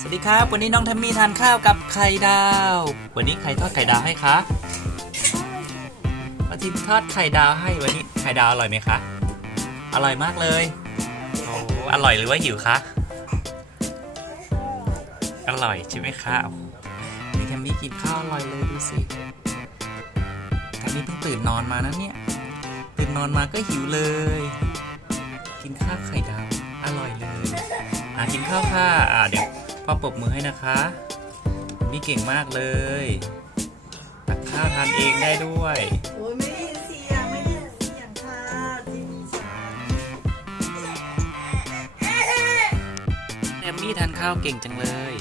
สวัสดีครับ วันนี้น้องแทมมี่ทานข้าวกับไข่ดาว วันนี้ใครทอดไข่ดาวให้คะป้าทิมทอดไข่ดาวให้วันนี้ไข่ดาวอร่อยไหมคะอร่อยมากเลยโอ้อร่อยหรือว่าหิวคะอร่อยใช่ไหมคะโอ้โหวันนี่แทมมี่กินข้าวอร่อยเลยดูสิแทมมี่เพิ่งตื่นนอนมานะเนี่ยตื่นนอนมาก็หิวเลย กินข้าวไข่ดาวอร่อยเลยอะกินข้าวค่ะอะเดี๋ยว พ่อปรบมือให้นะคะนี่เก่งมากเลยตักข้าวทานเองได้ด้วย โอ้ยไม่ได้ยินเสียงไม่ได้ยินเสียงค่ะที่มีฉันแอมมี่ทานข้าวเก่งจังเลย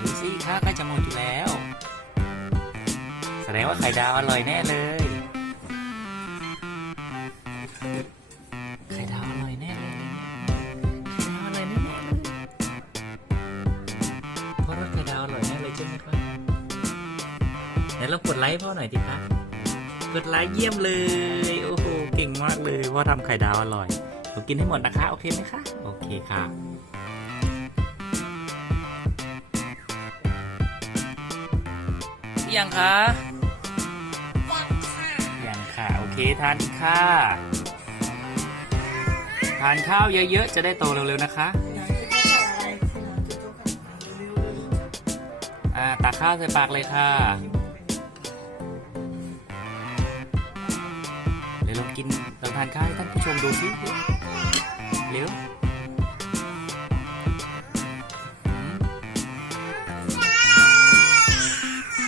ดูสิข้าวใกล้จะหมดอยู่แล้ว แสดงว่าไข่ดาวอร่อยแน่เลย นเรากดไลค์พ่อหน่อยดิคะกดไลค์เยี่ยมเลย โอ้โห เก่งมากเลยพ่อทำไข่ดาวอร่อยหนูกินให้หมดนะคะ โอเคไหมคะ โอเคค่ะยังคะยังค่ะ โอเคทานค่ะ ทานข้าวเยอะๆ จะได้โตเร็วๆ นะคะอ่าตักข้าวใส่ปากเลยค่ะ ดี๋ยวลองกินลองทานข้าวให้ท่านผู้ชมดูสิเร็ว